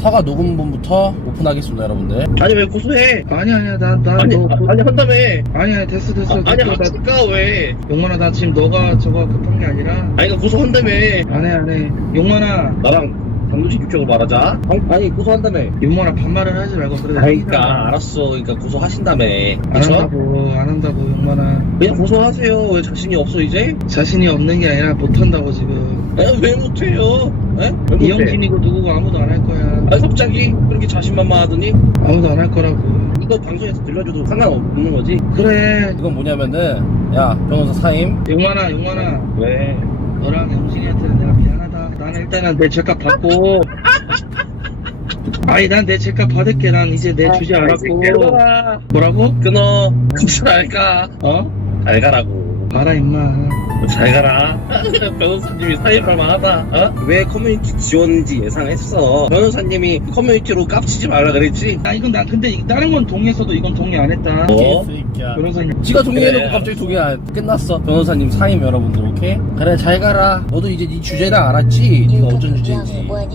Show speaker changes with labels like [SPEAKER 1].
[SPEAKER 1] 사과 녹음본부터 오픈하겠습니다, 여러분들. 아니 왜 고소해?
[SPEAKER 2] 아니야
[SPEAKER 1] 아니 한다며.
[SPEAKER 2] 아니야 됐어
[SPEAKER 1] 아니 하니까 왜?
[SPEAKER 2] 용만아 나 지금 너가 저거 급한 게 아니라
[SPEAKER 1] 아니 나 고소한다며.
[SPEAKER 2] 안해 용만아
[SPEAKER 1] 나랑 단도직 입장을 말하자. 아니 고소한다며.
[SPEAKER 2] 용만아 반말을 하지 말고 그래.
[SPEAKER 1] 그러니까 알았어. 그러니까 고소하신다며.
[SPEAKER 2] 안
[SPEAKER 1] 그쵸?
[SPEAKER 2] 한다고 용만아.
[SPEAKER 1] 그냥 고소하세요. 왜 자신이 없어 이제?
[SPEAKER 2] 자신이 없는 게 아니라 못한다고 지금.
[SPEAKER 1] 왜 못해요? 왜 못해?
[SPEAKER 2] 이영진이고 누구고 아무도 안 할 거야.
[SPEAKER 1] 아니 갑자기 그렇게 자신만만하더니
[SPEAKER 2] 아무도 안 할 거라고.
[SPEAKER 1] 이거 방송에서 들려줘도 상관없는 거지?
[SPEAKER 2] 그래.
[SPEAKER 1] 이건 뭐냐면은 야 변호사 사임.
[SPEAKER 2] 용만아
[SPEAKER 1] 왜?
[SPEAKER 2] 너랑 영진이한테는 내가 미안하다. 나는 일단은 내 죄값 받고 아니 난 내 죄값 받을게. 난 이제 내 주제 알았고. 뭐라고?
[SPEAKER 1] 끊어. 잘 가. 잘 가라고.
[SPEAKER 2] 알아 임마.
[SPEAKER 1] 잘 가라. 변호사님이 사임할 만하다. 왜 커뮤니티 지원인지 예상했어. 변호사님이 커뮤니티로 깝치지 말라 그랬지?
[SPEAKER 2] 아 이건 나 근데 다른 건 동의했어도 이건 동의 안 했다.
[SPEAKER 1] 뭐?
[SPEAKER 2] 변호사님.
[SPEAKER 1] 지가 동의해놓고
[SPEAKER 2] 그래.
[SPEAKER 1] 갑자기 동의 안 끝났어. 변호사님 사임 여러분들 오케이? 그래 잘 가라. 너도 이제 네 주제를 알았지? 네가 어쩐 주제인지.